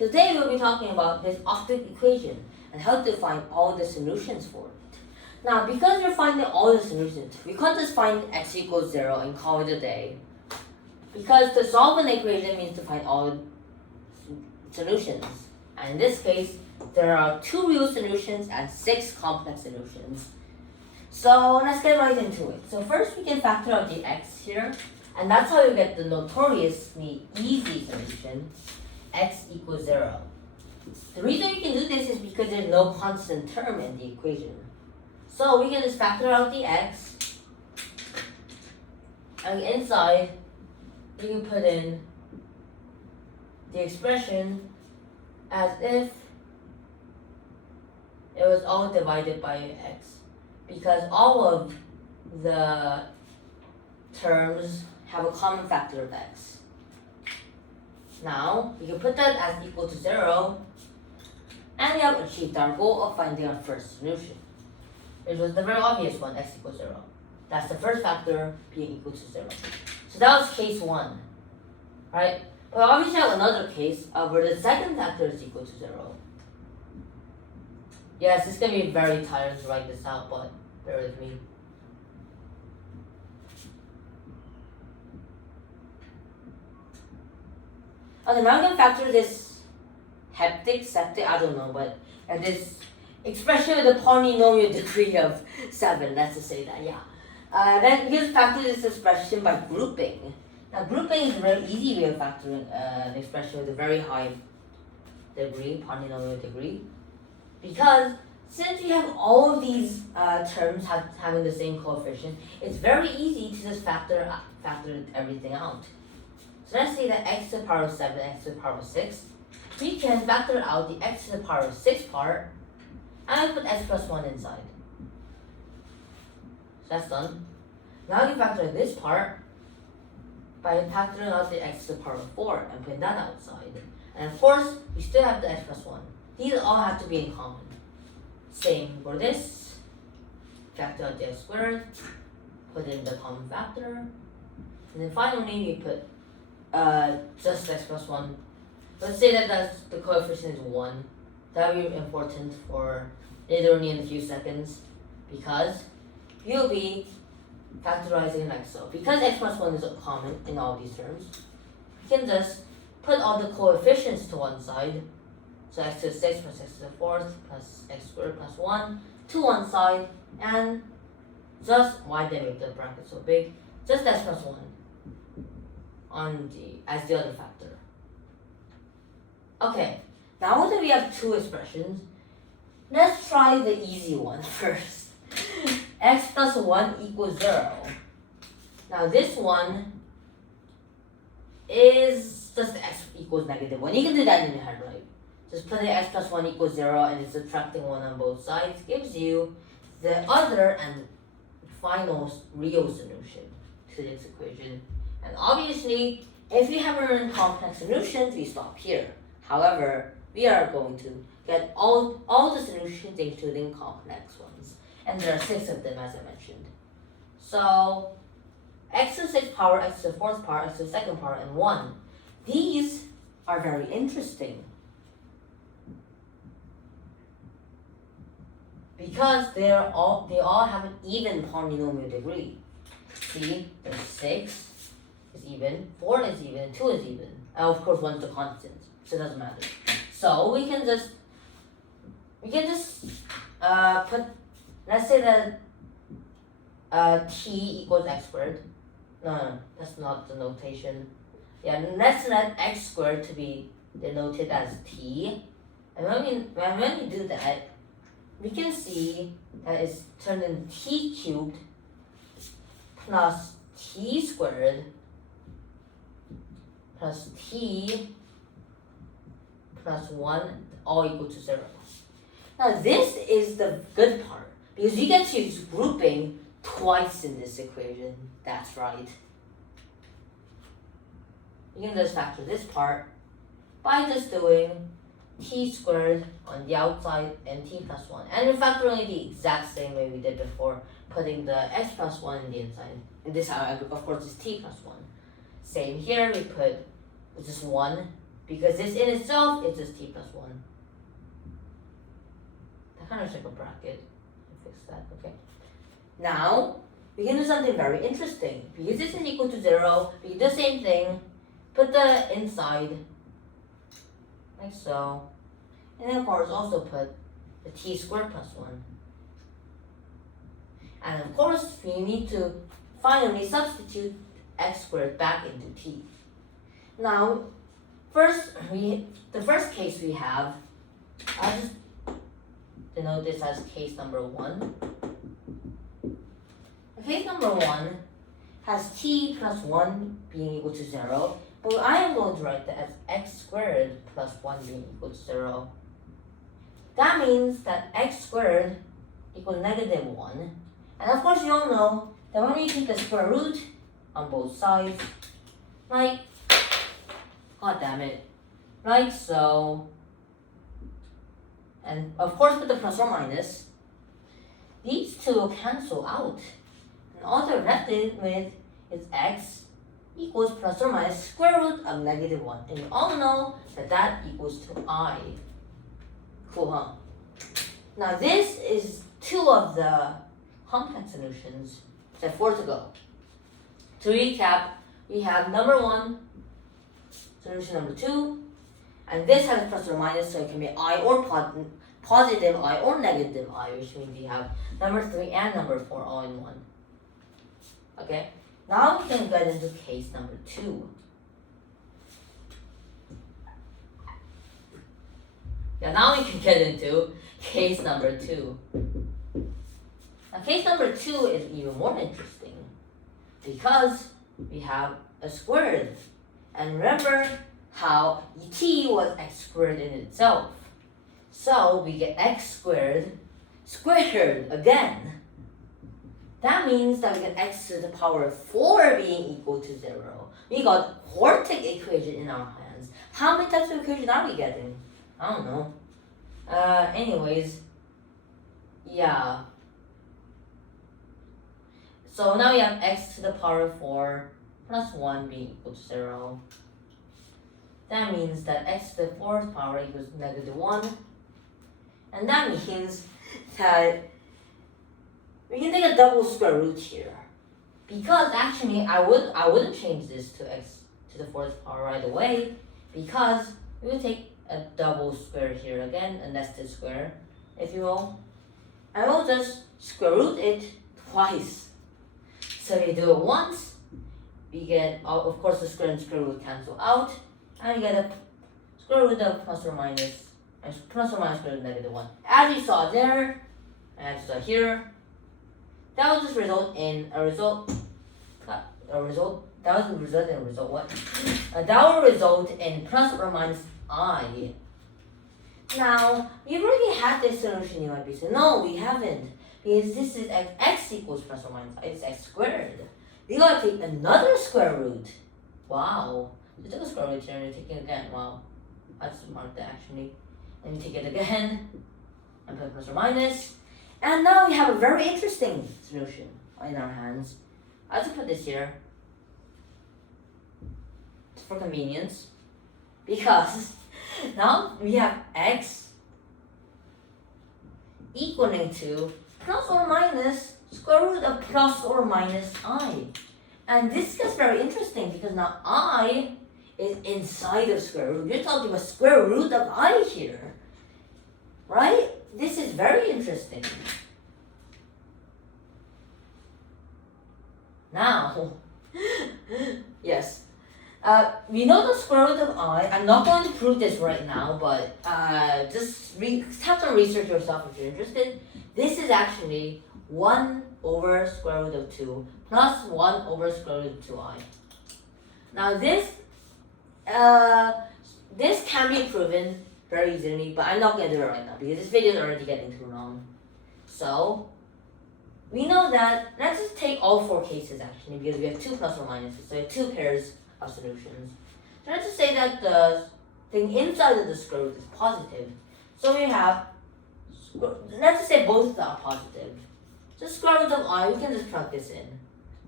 Today we'll be talking about this octic equation and how to find all the solutions for it. Now, because we're finding all the solutions, we can't just find x equals 0 and call it a day. Because to solve an equation means to find all solutions. And in this case, there are 2 real solutions and 6 complex solutions. So let's get right into it. So first we can factor out the x here, and that's how you get the notoriously easy solution, x equals 0. The reason we can do this is because there's no constant term in the equation. So we can just factor out the x, and inside you can put in the expression as if it was all divided by x, because all of the terms have a common factor of x. Now, we can put that as equal to 0, and we have achieved our goal of finding our first solution, which was the very obvious one, x equals 0. That's the first factor being equal to 0. So that was case 1, right? But obviously I have another case where the second factor is equal to 0. Yes, it's going to be very tiring to write this out, but bear with me. Okay, now I'm going to factor this heptic, septic, I don't know, but this expression with a polynomial degree of 7, let's just say that, yeah. Then we can factor this expression by grouping. Now, grouping is a very easy way of factoring an expression with a very high degree, polynomial degree, because since we have all of these terms having the same coefficient, it's very easy to just factor everything out. So let's say that x to the power of 7, x to the power of 6. We can factor out the x to the power of 6 part, and put x plus 1 inside. So that's done. Now we factor this part by factoring out the x to the power of 4 and putting that outside. And of course, we still have the x plus 1. These all have to be in common. Same for this. Factor out the x squared, put in the common factor, and then finally we put just x plus 1. Let's say that the coefficient is 1. That will be important for later on in a few seconds, because you'll be factorizing like so. Because x plus 1 is common in all these terms, we can just put all the coefficients to one side. So x to the 6 plus x to the 4th plus x squared plus 1 to one side, and just, why did I make the bracket so big? Just x plus 1 as the other factor. Okay, now that we have 2 expressions, let's try the easy one first. X plus 1 equals 0. Now this one is just x equals negative 1. You can do that in your head, right? Just putting x plus 1 equals 0 and it's subtracting 1 on both sides gives you the other and final real solution to this equation. And obviously, if we have our own complex solutions, we stop here. However, we are going to get all the solutions, including complex ones. And there are 6 of them, as I mentioned. So, x to the 6th power, x to the 4th power, x to the 2nd power, and 1. These are very interesting, because they all have an even polynomial degree. See, there's 6 is even, 4 is even, 2 is even. And of course 1 is a constant, so it doesn't matter. So we can just put, let's say that t equals x squared. No, that's not the notation. Yeah, let's let x squared to be denoted as t. And when we do that, we can see that it's turned into t cubed plus t squared plus t plus 1 all equal to 0. Now this is the good part, because you get to use grouping twice in this equation. That's right. You can just factor this part by just doing t squared on the outside and t plus 1. And we're factoring it the exact same way we did before, putting the x plus 1 in the inside. And this, of course, is t plus 1. Same here, we put just 1 because this in itself is just t plus 1. That kind of looks like a bracket. Fix that, okay. Now, we can do something very interesting. Because this is equal to 0, we can do the same thing. Put the inside, like so. And then of course also put the t squared plus 1. And of course, we need to finally substitute x squared back into t. Now, the first case we have, I'll just denote this as case number 1. Case number 1 has t plus 1 being equal to 0, but I am going to write that as x squared plus 1 being equal to 0. That means that x squared equals negative 1. And of course you all know that when we take the square root on both sides, like, god damn it, like so, and of course put the plus or minus, these two will cancel out. And all they're left with is x equals plus or minus square root of negative 1. And you all know that that equals to I. Cool, huh? Now this is 2 of the complex solutions. So 4 to go. To recap, we have number 1, solution number 2, and this has plus or minus, so it can be I or positive I or negative I, which means we have number 3 and number 4 all in one. Okay, now we can get into case number 2. Yeah, now we can get into case number 2. Now case number 2 is even more interesting because we have a squared. And remember how t was x squared in itself. So we get x squared squared again. That means that we get x to the power of 4 being equal to 0. We got quartic equation in our hands. How many types of equation are we getting? I don't know. Anyways, yeah. So now we have x to the power of 4 plus 1 being equal to 0. That means that x to the 4th power equals negative 1. And that means that we can take a double square root here. Because actually I wouldn't change this to x to the 4th power right away, because we will take a double square here again, a nested square, if you will. And we'll just square root it twice. So we do it once, we get, of course the square and square root cancel out, and we get a square root of plus or minus square root of negative 1. As we saw there, and as you saw here, that will just result in a result what? That will result in plus or minus I. Now, we already had this solution, you might be saying. No, we haven't. Because this is x equals plus or minus I, it's x squared. We gotta take another square root. Wow. We took a square root here and we take it again. Wow. That's smart actually. Then we take it again and put plus or minus. And now we have a very interesting solution in our hands. I'll just put this here. Just for convenience. Because now we have x equaling to plus or minus square root of plus or minus I. And this gets very interesting because now I is inside of square root. You're talking about square root of I here. Right? This is very interesting. Now, yes. We know the square root of I. I'm not going to prove this right now, but just have some research yourself if you're interested. This is actually 1 over square root of 2 plus 1 over square root of 2i. Now this can be proven very easily, but I'm not going to do it right now because this video is already getting too long. So, we know that, let's just take all 4 cases actually, because we have 2 plus or minuses, so we have 2 pairs of solutions. So let's just say that the thing inside of the square root is positive. So we have, let's just say both are positive. So square root of I, we can just plug this in.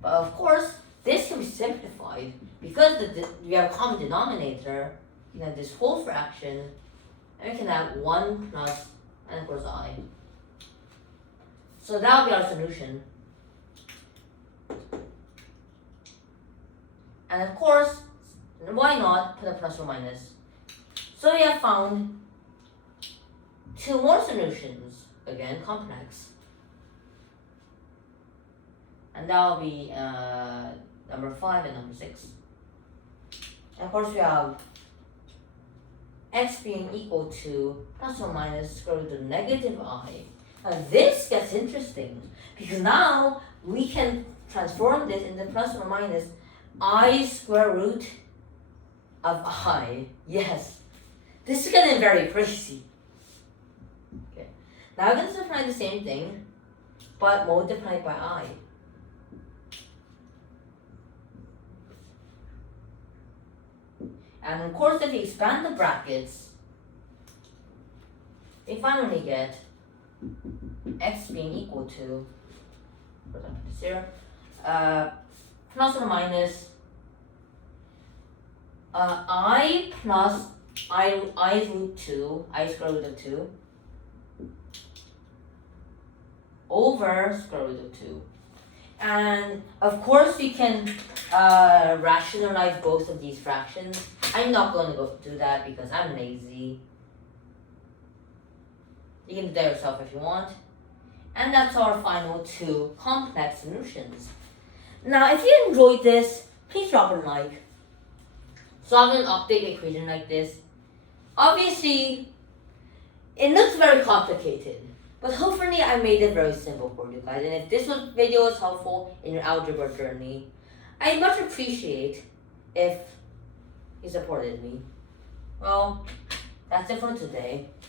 But of course, this can be simplified because we have a common denominator. you can have this whole fraction, and we can have 1 plus n equals I. So that will be our solution. And of course, why not put a plus or minus? So we have found 2 more solutions, again complex. And that will be number 5 and number 6. And of course we have x being equal to plus or minus square root of negative I. Now this gets interesting because now we can transform this into plus or minus I square root of I. Yes, this is getting very crazy. Okay, now I'm going to simplify the same thing but multiplied by I. And of course, if we expand the brackets, we finally get x being equal to, plus or minus I plus I root 2, I square root of 2, over square root of 2. And of course, we can rationalize both of these fractions. I'm not going to go do that because I'm lazy. You can do that yourself if you want. And that's our final 2 complex solutions. Now, if you enjoyed this, please drop a like. Solving an octic equation like this, obviously, it looks very complicated. But hopefully I made it very simple for you guys. And if this video was helpful in your algebra journey, I'd much appreciate if you supported me. Well, that's it for today.